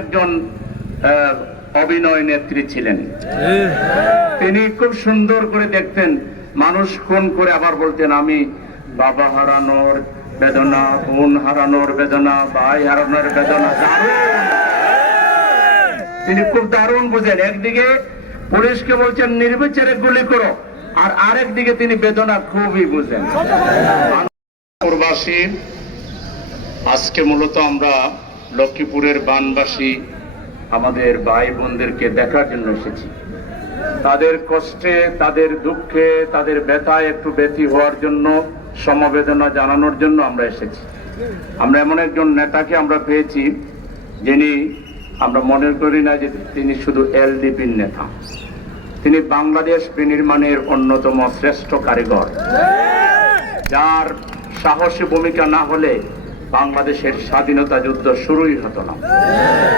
একজন অভিনয় নেত্রী ছিলেন। তিনি খুব সুন্দর করে দেখতেন মানুষ কোন করে আবার বলতেন আমি বাবা হারানোর বেদনা বোন হারানোর বেদনা ভাই হারানোর বেদনা তিনি খুব দারুণ বুঝেন। একদিকে পুলিশকে বলছেন নির্বিচারে গুলি করো। আর আরেক দিকে তিনি বেদনা খুবই বুঝেন। প্রবাসী আজকে মূলত আমরা লক্ষ্মীপুরের বানবাসী আমাদের ভাই বোনদেরকে দেখার জন্য এসেছি। তাদের কষ্টে, তাদের দুঃখে, তাদের ব্যথায় একটু ব্যথী হওয়ার জন্য, সমবেদনা জানানোর জন্য আমরা এসেছি। আমরা এমন একজন নেতাকে আমরা পেয়েছি যিনি, আমরা মনে করি না যে তিনি শুধু এলডিপির নেতা। তিনি বাংলাদেশ বিনির্মাণের অন্যতম শ্রেষ্ঠ কারিগর। যার সাহসী ভূমিকা না হলে বাংলাদেশের স্বাধীনতা যুদ্ধ শুরুই হতো না।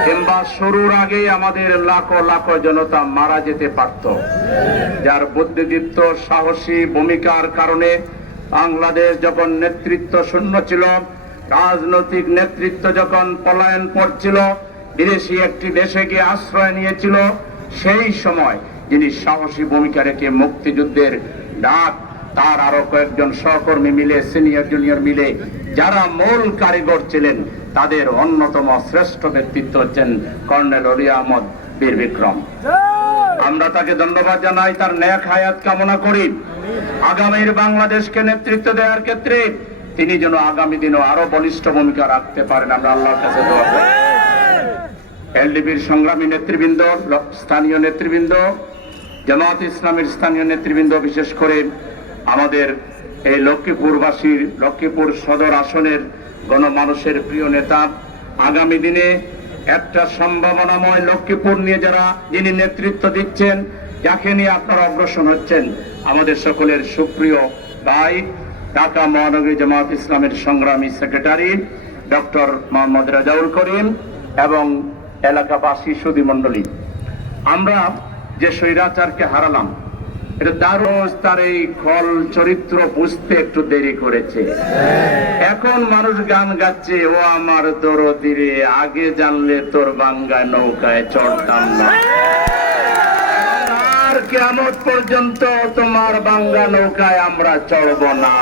কিংবা শুরুর আগেই আমাদের লাখো লাখো জনতা মারা যেতে পারত। যার বুদ্ধিদীপ্ত সাহসী ভূমিকার কারণে বাংলাদেশ যখন নেতৃত্ব শূন্য ছিল, রাজনৈতিক নেতৃত্ব যখন পলায়ন করছিল বিদেশি একটি দেশে গিয়ে আশ্রয় নিয়েছিল, সেই সময় যিনি সাহসী ভূমিকা রেখে মুক্তিযুদ্ধের ডাক তার আরও কয়েকজন সহকর্মী মিলে সিনিয়র জুনিয়র মিলে যারা মূল কারিগর ছিলেন তাদের অন্যতম শ্রেষ্ঠ ব্যক্তিত্ব হচ্ছেন কর্নেল অলি আহমদ বীর বিক্রম। আমরা তাকে ধন্যবাদ জানাই তার ন্যাক হায়াত কামনা করি। আগামীর বাংলাদেশকে নেতৃত্ব দেওয়ার ক্ষেত্রে তিনি যেন আগামী দিনও আরও বলিষ্ঠ ভূমিকা রাখতে পারেন আমরা আল্লাহর কাছে দোয়া করি। এলডিবির সংগ্রামী নেতৃবৃন্দ স্থানীয় নেতৃবৃন্দ জামাত ইসলামের স্থানীয় নেতৃবৃন্দ বিশেষ করে আমাদের এই লক্ষ্মীপুরবাসীর, লক্ষ্মীপুর সদর আসনের গণমানুষের প্রিয় নেতা, আগামী দিনে একটা সম্ভাবনাময় লক্ষ্মীপুর নিয়ে যারা যিনি নেতৃত্ব দিচ্ছেন, যাকে নিয়ে আপনারা অগ্রসর হচ্ছেন, আমাদের সকলের সুপ্রিয় ভাই, ঢাকা মহানগরী জামাত ইসলামের সংগ্রামী সেক্রেটারি, ডক্টর মোহাম্মদ রাজাউল করিম এবং এলাকাবাসী সুদী মণ্ডলী আমরা যে স্বৈরাচারকে হারালাম এটা তার এই খল চরিত্র বুঝতে একটু দেরি করেছে। এখন মানুষ গান গাচ্ছে, ও আমার দরদিরে, আগে জানলে তোর বাঙ্গায় নৌকায় চড়তাম না। আর কেমন পর্যন্ত তোমার বাঙ্গা নৌকায় আমরা চড়ব না।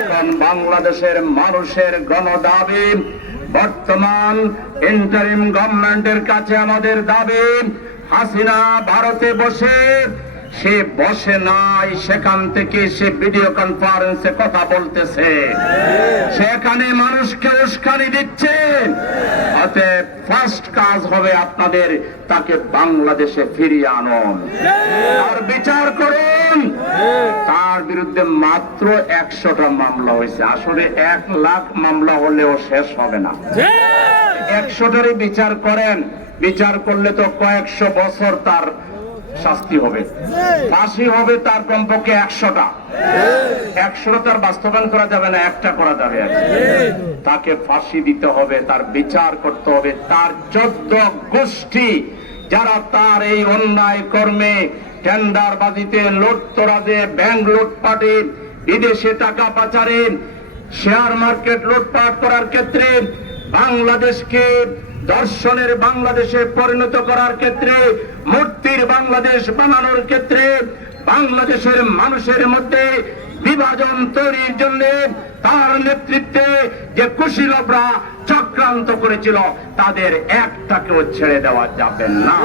এখন বাংলাদেশের মানুষের গণদাবি, বর্তমান ইন্টারিম গভর্নমেন্টের কাছে আমাদের দাবি, হাসিনা ভারতে বসে সে বসে নাই সেখান থেকে সে ভিডিও কনফারেন্সে কথা বলতেছে। সেখানে মানুষকে উস্কানি দিচ্ছে। অতএব ফার্স্ট কাজ হবে আপনাদের তাকে বাংলাদেশে ফিরিয়ে আনুন। আর বিচার করুন। তার বিরুদ্ধে মাত্র একশোটা মামলা হয়েছে। আসলে এক লাখ মামলা হলেও শেষ হবে না। একশোটারই বিচার করেন। বিচার করলে তো কয়েকশো বছর তার শাস্তি হবে। ফাঁসি হবে তার কমপক্ষে একশোটা। একশোটা তার বাস্তবায়ন করা যাবে না, একটা করা যাবে তাকে ফাঁসি দিতে হবে, তার বিচার করতে হবে, তার চোদ্দ গোষ্ঠী। যারা তার এই অন্যায় কর্মে টেন্ডার বাজিতে লোটতরাজে, ব্যাংক লুটপাটে, বিদেশে টাকা পাচারে শেয়ার মার্কেট লুটপাট করার ক্ষেত্রে বাংলাদেশকে দর্শনের বাংলাদেশে পরিণত করার ক্ষেত্রে, মূর্তির বাংলাদেশ বানানোর ক্ষেত্রে, বাংলাদেশের মানুষের মধ্যে বিভাজন তৈরির জন্য তার নেতৃত্বে যে কুশীলভরা চক্রান্ত করেছিল, তাদের একটাকেও ছেড়ে দেওয়া যাবে না।